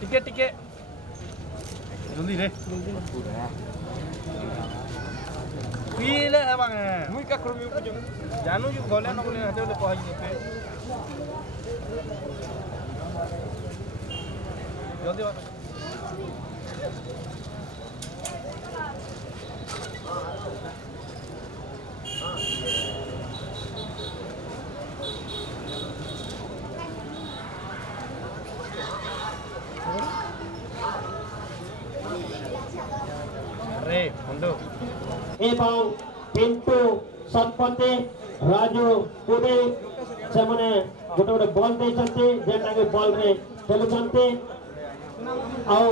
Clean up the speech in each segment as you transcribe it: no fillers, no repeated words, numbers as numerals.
टिके टिके जल्दी रे पीले है बांगे मुई का करू मुई को जानू जो गले न गले हते कहि देते जल्दी बात अरे मुंडो एवं पिंटू संपत्ति राजू कुबे से माने गोटे गोटे बॉल देइछन्ते जेटा के बॉल रे खेलुछन्ते आउ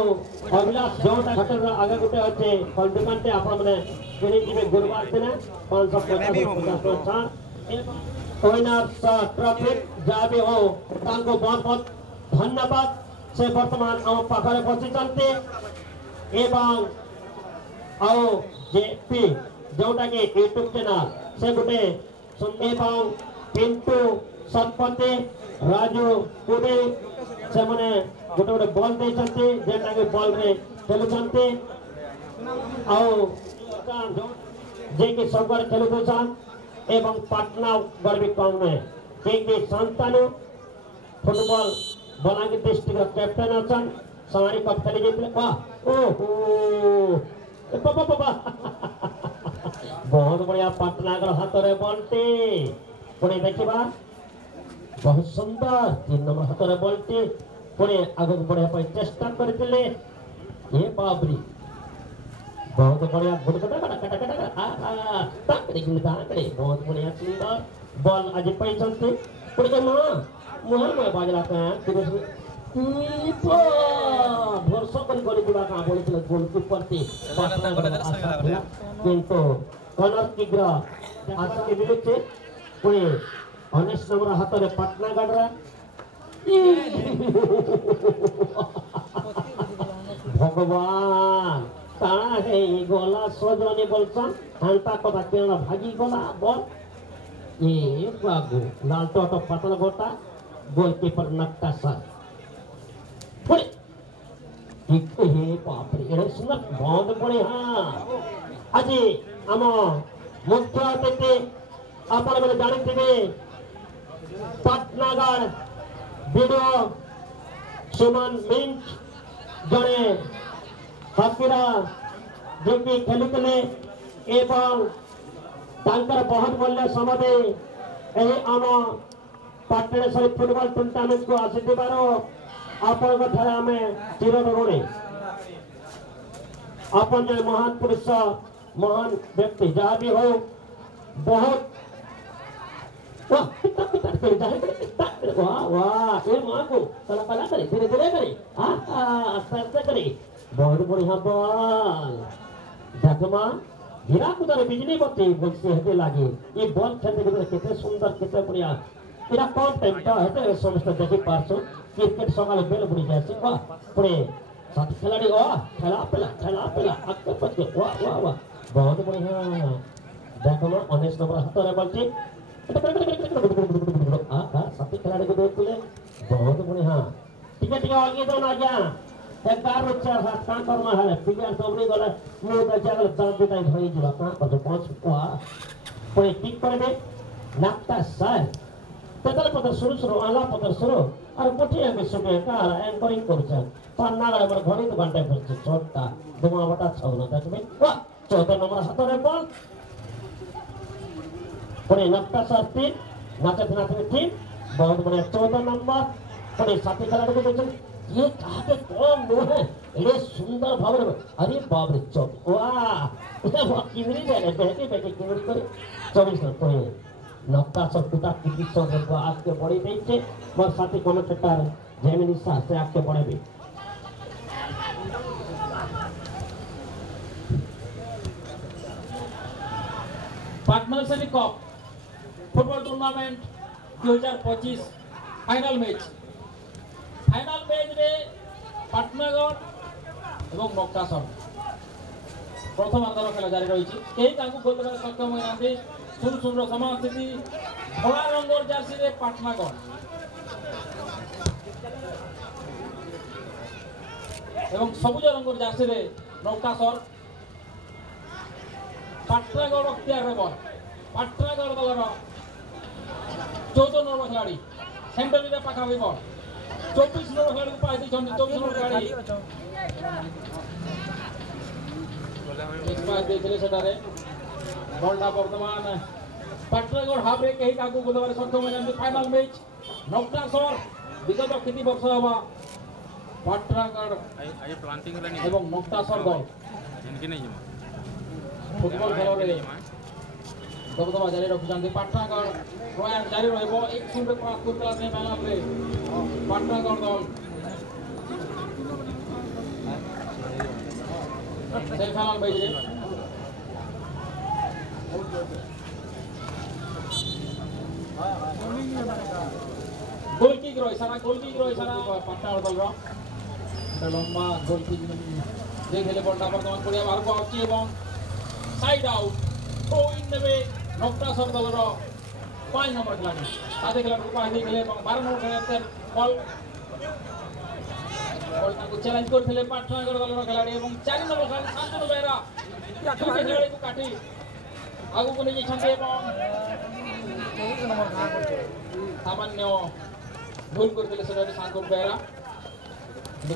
अभिलाष जोटा घटर आगे गोटे अच्छे फल दुकान ते आपण माने किनि जिबे गुरुवार दिन 550 विनर ट्रॉफी जाबे हो तांको बहुत बहुत धन्यवाद से वर्तमान हम पाखरे बसिछन्ते एवं आओ जेपी जोटा के यूट्यूब चैनल से गोटे एवं पिंटू संपत्ति राजू कुबे से माने गोटे गोटे बॉल देइछन्ते जेटा के बॉल रे खेलुछन्ते आओ जे के सबगर खेलुछन एवं पटना गरबी कम में के संतानु फुटबॉल बलांगीर डिस्ट्रिक्ट कैप्टन अछन सारी कप खेली जेतले वाह ओहो बहुत बढ़िया पटनागर हाथ रे बॉलटी पुणे देखिबा बहुत सुंदर 3 नंबर हाथ रे बॉलटी पुणे आगु बढ़िया पर चेष्टा करथिले ये बाबरी बहुत बढ़िया गुडकटा कटा कटा कटा आ ताकड़े गिलता करे बहुत बढ़िया सुंदर बॉल आज पैछन्ते पुणे मुहा में बाजला का भरोसा कर दिबा का बोलथिले गोलकीपर ती किंतु कलर किग्रा आशा के विरुद्ध पुणे 19 नंबर हाथ रे पटना गडरा भगवान ताना है गोला सजनी बोलसन हंता कथा केना भागी गोला बॉल ये बाबू लाल टोटो पतल गोटा गोलकीपर नक्का सर पुणे हे बाप रे एड़े सुंदर बहुत बढ़िया आज आम मुख्य अतिथि आपण मैंने जानी पाटनागढ़ वीडियो सुमन मिंच जड़े हकीरा जेकी खेलुले एवं तांकर बहुत मूल्य समय आम पाटनेश्वरी फुटबॉल टूर्नामेंट को आसीबार आपण आम चिर ऋणी अपन जो महान पुरुष महान व्यक्ति जहाँ भी हो बहुत वाह वाह ये माँ को कला कला करे धीरे धीरे करे आस्ते आस्ते करे बहुत बढ़िया बॉल जगमा हीरा कुदारे बिजली बत्ती बोलते हेते लागे ये बॉल खेलते केते सुंदर केते बढ़िया इरा कौन टाइम ता हेते समस्त देखि पारछो क्रिकेट सकाले बेल बुड़ी जाए वाह पुणे साथी खिलाड़ी वाह खेला पेला आगे पछे वाह वाह वाह बहुत बढ़िया देखो 19 नंबर हाथ रे बॉलटी साथी खिलाड़ी को देखले बहुत बढ़िया टिके टिके आगे दो ना जा एक बार बच्चा हाथ का करना है प्लेयर सबरी गले मुंह दे जागल दर्द देता भई जुला का पर पांच वाह पुणे टिक कर दे नाकता सर तेतल पत्र शुरू आला पत्र शुरू और मोटिया में सुबह का एंकरिंग करछन पान्नागड़ पर घड़ी तो घंटे फिर छोटा दुमा बटा 6 ना देखबे वाह 14 नंबर हाथ रे बॉल पुणे नक्का साथी नाचे ठीक बहुत बढ़िया 14 नंबर पुणे साथी खिलाड़ी को देखो ये कहा के कौन नो है ये सुंदर भाव अरे बाप रे वाह वो किमरी दे बेटी किमरी करे 24 नंबर पुणे नक्का सब टूटा किसी सब आपके बड़ी देखे और साथी कमेंटेटर जेमिनी शाह से आपके बड़े भी Patnagarh cup football tournament 2025 final match रे पाटनागढ़ एवं नक्कासर प्रथम अंतर खेला जारी रही कहीं गोल कर सक्षम होती 0-0 समान स्थिति धला रंगर जर्सी रे पाटनागढ़ এবং সবুজ রঙের জার্সিরে নৌকাসর পাট্রাগড় অক্তিয়ারে বল পাট্রাগড় দলর 14 নম্বর খেলাড়ি সেন্টারিরে পাখাপাখি বল 24 নম্বর খেলাড়িকে পাই দিয়েছেন 24 নম্বর খেলাড়ি পাই দিয়েছিলে সেটারে বলটা বর্তমান পাট্রাগড় হাবরে কেহি কাকু গোলবারে সক্ষম হয়েছেন ফাইনাল ম্যাচ নৌকাসর বিগত কিছু বর্ষ হবা পাট্রাগড় এবং নৌকাসর দল ফুটবল খেলরে দবদবা জারি ରଖିଛନ୍ତି ପାଟଣାଗଡ଼ ପ୍ରୟାସ ଜାରି ରହିବ 1-0 ପାସ୍ କରିଥିଲା ସେ ମ୍ୟାଚରେ ପାଟଣାଗଡ଼ ଦଳ ସେମିଫାଇନାଲ ମ୍ୟାଚରେ ଗୋଲ କିକ୍ ଇସାରା ପାଟଣାଗଡ଼ ଦଳର ଲମ୍ବା ଗୋଲ କିକ୍ ଦେଇଥିଲେ ବଲଟା ବର୍ତ୍ତମାନ ପଡ଼ିଆ ବାହାରକୁ ଆସୁଛି ଏବଂ ସାଇଡ୍ ଆଉଟ୍ थ्रो इन नेबे नौकासर दलर 5 नंबर खिलाड़ी साथे खिलाड़ी को आगे खेले 12 नंबर खेलाड़ी बॉल को चैलेंज करथिले पाटणागढ़ दलर खिलाड़ी एवं 4 नंबर खिलाड़ी शांतनु बेहरा दुटे खिलाड़ी को काटी आगु को नहीं छंदे एवं सामान्य भूल करथिले सेटा शांतनु बेहरा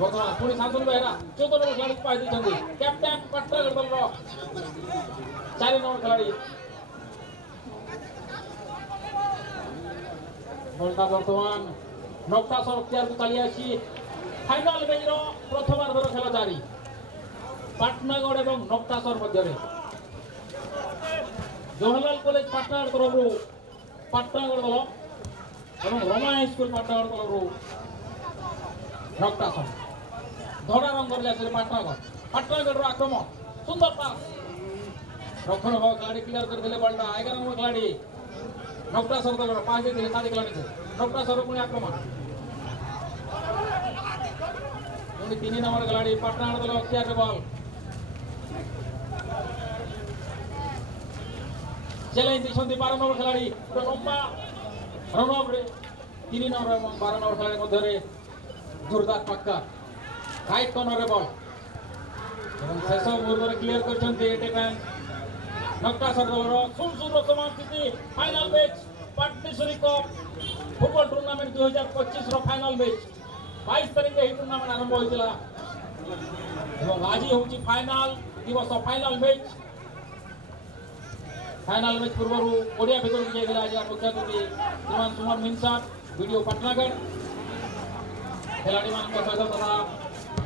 वर्तमान पुणी शांतनु बेहरा 14 नंबर खिलाड़ी को पाई दी कैप्टन पाटणागढ़ दलर 4 नंबर खिलाड़ी बलटा वर्तमान नौकासर अख्तियार को चली आसी फाइनल मैच रो प्रथमार्धर खेल जारी पाटणागढ़ एवं नौकासर मध्य जवाहरलाल कॉलेज पाटणागढ़ तरफ पाटणागढ़ दल एवं रमा हाई स्कूल पाटणागढ़ तरफ नौकासर धड़ा रंगर जाते पाटणागढ़ आक्रमण सुंदर पास रक्षण भाव खिलाड़ी क्लियर कर दिले बॉलटा 11 नंबर खिलाड़ी नौकासर दल पास दे दिले साथी खिलाड़ी से नौकासर पुणी आक्रमण पुणी 3 नंबर खिलाड़ी पाटणागढ़ दल अख्तियार बॉल चैलेंज दिसंती 12 नंबर खिलाड़ी लंबा रन अप रे 3 नंबर एवं 12 नंबर खिलाड़ी मध्य रे जोरदार पक्का राइट कॉर्नर रे बॉल एवं शेष मुहूर्त क्लियर करछन्ते एटेकन नौकासर दलर 0-0 समान स्थिति final match Patneswari cup football tournament 2025 रो फाइनल मैच 22 तारिख रे टूर्नामेंट आरंभ होइतिला एवं आज होउची फाइनल दिवस फाइनल मैच पूर्वरु ओडिया भितर के गेला आज मुख्य अतिथि श्रीमान सुमन मिनसा वीडियो पाटणागढ़ खिलाड़ी मान सहित तथा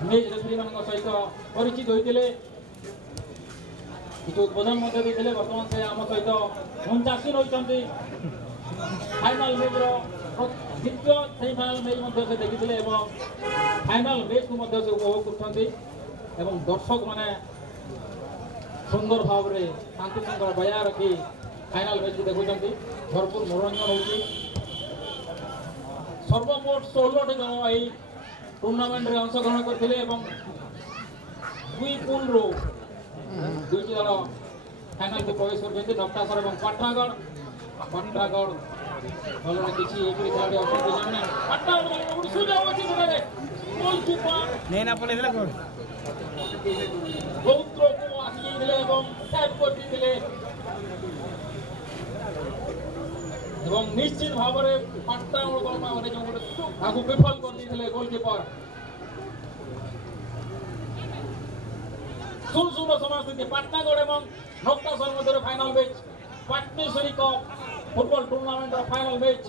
मैच रेफरी मान सहित परिचित होइतिले किछु उद्बोधन मध्य देते बर्तमान से आम सहित 49 रही फाइनाल मैच द्वितीय सेमिफाइनाल मैच से देखी फाइनाल मैच को उपभोग कर दर्शक मैंने सुंदर भाव में शांति शृंखला बजाय रखी फाइनाल मैच को देखुं भरपूर मनोरंजन हो सर्वमोट 16 जन यही टूर्नामेंट में अंशग्रहण करते दुई पूल रू दुईटी दल फाइनाल को प्रवेश कर नौकासर और पाटणागढ़ दल किसी खिलाड़ी निश्चित भाव में पाटणागढ़ दल विफल कर गोलकीपर 0-0 समान स्थिति पाटणागढ़ एवं नौकासर मध्य final match Patneswari cup football tournament final match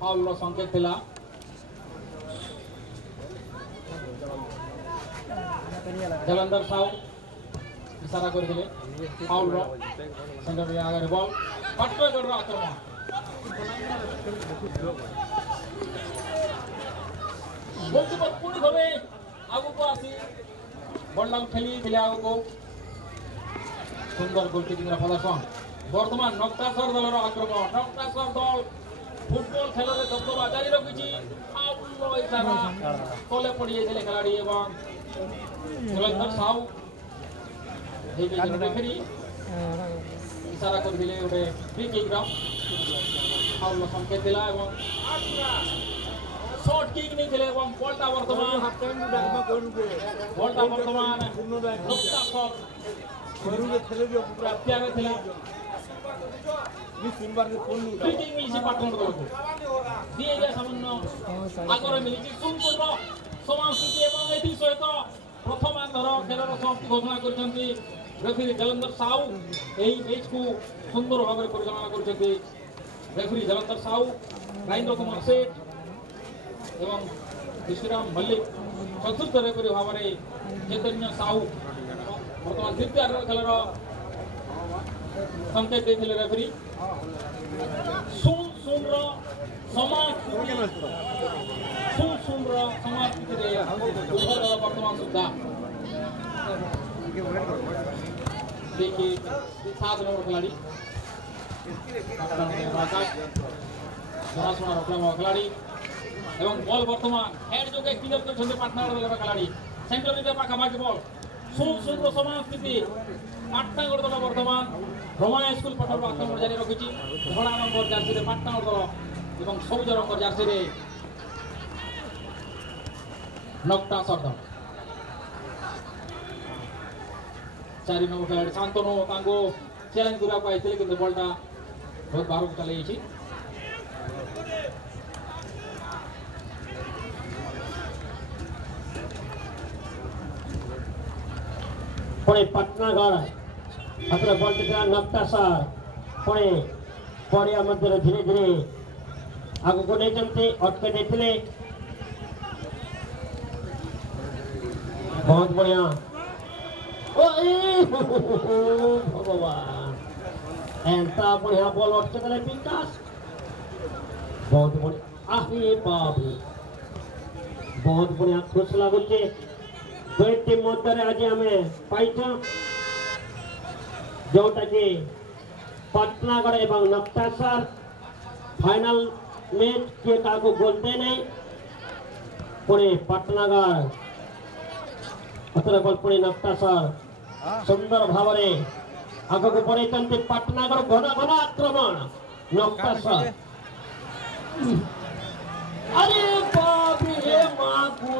foul संकेत थिला जलंधर साहू इशारा कर दिले फाउल सेंटर में आगे बॉल पाटणागढ़ आक्रमण गोलकीपर पुणी भावे आगु को आसी बॉल खेली दिले आगु को सुंदर गोलकीपिंग प्रदर्शन वर्तमान नौकासर दलर आक्रमण नौकासर दल फुटबॉल खेल में दबदबा जारी रखी फाउल इशारा तले पड़ी जाते खिलाड़ी एवं जलंधर साहू रेफरी इशारा कर दिले गोटे फ्री किक फाउल संकेत दिला एवं शॉट किक नहीं दिले एवं बॉलटा वर्तमान नुकता शॉट त्यागे थिला फ्रीकिक मिली पाटण दलको दिए जा सामान्य आगरे मिली सुंदर समान स्थिति एवं एथि सहित प्रथमार्धर खेलर समाप्ति घोषणा करछन्ती रेफरी जलंधर साहू एही मैच को सुंदर भाव परिचालना करछन्ती रेफरी जलंधर साहू राजेंद्र कुमार सेठ एवं विश्राम मल्लिक चतुर्थ रेफरी भाव में चैतन्य साहू बर्तमान द्वितीय खेलर संकेत देथिले रेफरी सुन समाज स्थिति वर्तमान सुधा देखिए 7 नंबर खिलाड़ी खिलाड़ी एवं बॉल वर्तमान हेड जो क्लियर कर पाटनागढ़ दल खिलाड़ी सेंटर नीचे पाखापाखि बॉल सुन समान स्थिति पाटनागढ़ दल वर्तमान रमाया स्कूल पटर आक्रमण जारी रखी धड़ा नंबर जर्सी पाटनागढ़ दल एवं सबुज रंग जर्सी नक्टा सरदार 4 नंबर खिलाड़ी शांतनु तांको चैलेंज करा पाइथिले किंतु बॉलटा बहुत बाहर को चले छी पुणे पाटनागढ़ अपने बॉल टिका नक्टा सर पुणे पड़िया मध्य धीरे धीरे आगे को नहीं चलते अटके देथिले बहुत बढ़िया भगवान एंता बढ़िया बॉल अटके देले विकास बहुत बढ़िया आही बाप बहुत बढ़िया खुश लागुचे दुई टीम मध्य आज आम पाइछ जोटा कि पाटनागढ़ एवं नक्टा सर फाइनल मैच किए का गोल दे नहीं पुणे पाटनागढ़ अतरे बल पुणे नक्टा सर सुंदर भाव आग को बढ़े पाटनागढ़ घन घन आक्रमण नक्टा सर अरे बाप रे मां को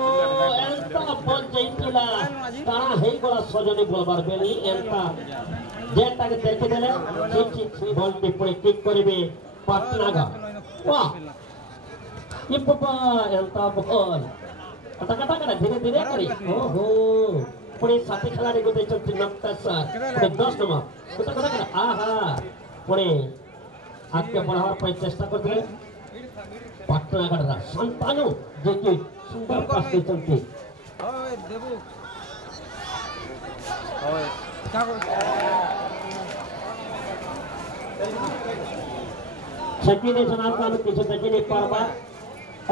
एंता बल जैतिला तारा हे गला सजनी बोलबार बेली एंता जेटा के देखे देले छी बॉल पे पुणे किक करिवे पाटनागढ़ वाह ये पापा एंता बॉल कटा धीरे धीरे करी ओहो पुणे साथी खिलाड़ी को दे चलती नक्टा सर 10 नंबर कटा आहा पुणे आगे बढ़ावा पर चेष्टा करते पाटनागढ़ संतानु जे कि सुंदर पास दे चलती ओए देबू ओए क्या को सेकेंड जनाब का किसी तक नहीं पारबा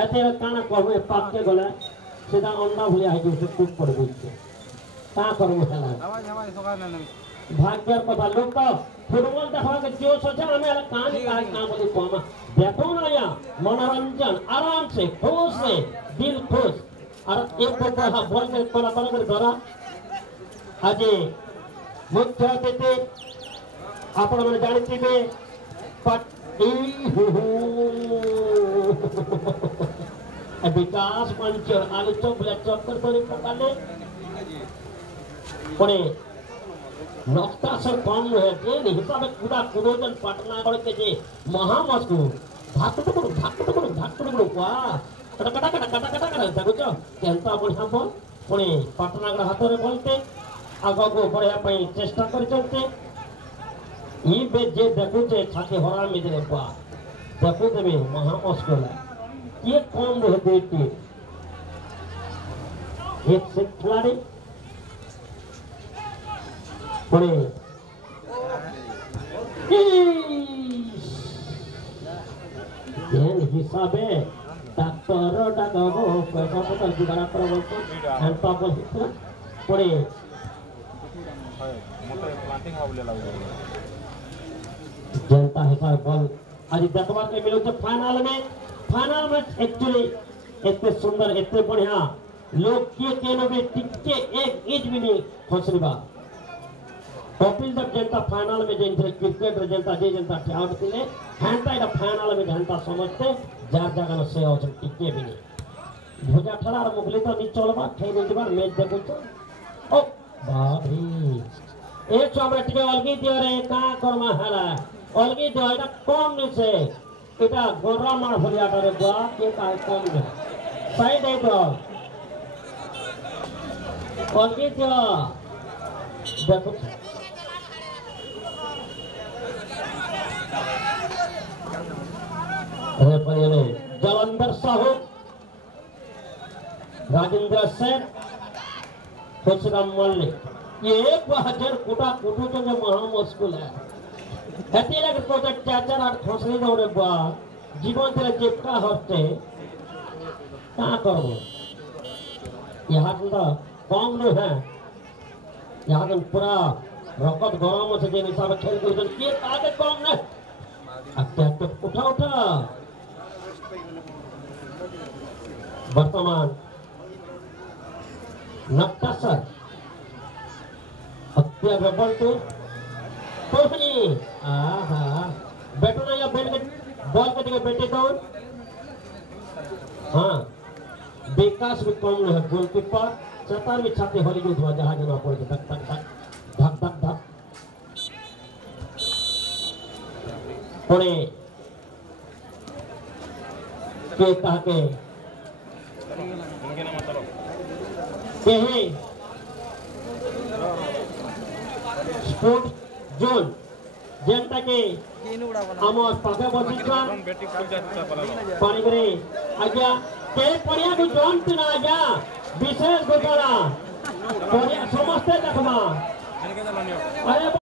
एते काना कहबे पाक के गला सीधा अंडा भलिया है जो टूट पड़ गई का करबो हला आवाज सोगा ना भाग्य पता लोग तो फुटबॉल देखा के जो सोचा हमें कहानी का बोली कोमा देखो ना या मनोरंजन आराम से खुश से दिल खुश और एक तो बॉल में कोला कर द्वारा आज मुख्य अतिथि आपण मन जानिथिबे विकास मंच आलू चौक चक्कर तरी पकाले पुणे नक्टा सर कम है जे हिसाब पूरा कुरोजन पाटनागढ़ के जे महामस्कु धाकटुकुडु वाह कटा देखो केंता बढ़िया बॉल पुणे पाटनागढ़ हाथ में बोलते आग को बढ़िया पई चेष्टा करते ई बे जे देखुचे छाती हरा में दे बा देखो तबे महामस्कु ये कौन रहते थे एक से खिलाड़ी पुणे हिसाब है डॉक्टर डाको पैसा पता जुगाड़ पर बोलते हैं पापा पुणे जनता हिसाब बॉल आज देखवा के मिलो तो फाइनल में एक्चुअली इतने सुंदर इतने बढ़िया लोग के भी टिके एक इंच भी नहीं खोसरीबा कपिल देव जनता फाइनल में जेनते क्रिकेट रे जनता जे जनता ठियाउट थिले हेंता इटा फाइनल में घंटा समझते जार जगह से औजन टिके भी नहीं भुजा ठड़ा और मुगली तो नी चलबा खेल दिबार मैच देखो ओ बाप रे ए चमड़ा टिके अलगी दियो रे का करमा हला अलगी दियो इटा कम नि से इटा गोरा मार भलिया रे बा के का कम ने साइड दे दो अलगी दियो देखो पहले जलंधर साहू राजेंद्र सेन खुशराम मल्लिक ये 1000 कुटा कुटू तो जो महा मुश्किल है हेती लगे प्रोजेक्ट 4 8 खसरे दौड़े बा जीवन तेरे जेबका हफ्ते का करबो यहाँ तो कम नहीं है यहाँ तो पूरा रकत गरम से जे हिसाब खेल के के आगे कम नहीं अब उठा उठा वर्तमान नक्का सर हत्या रबल तो नहीं बैठो ना या बैठ के बॉल के दिखे बैठे कौन हाँ विकास भी कम है गोलकीपर चतार भी छाते हॉलीवुड हुआ जहां जना पड़ के धक धक धक धक धक धक पुणे के ताके स्पोर्ट जोन जनता के आमर पाखे बसिछा पानी करे आज्ञा के पड़िया को जोन पिना आज्ञा विशेष घोषणा पड़िया समस्ते देखमा अरे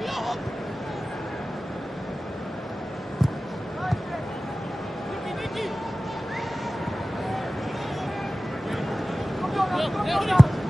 Go, go, go, go, go.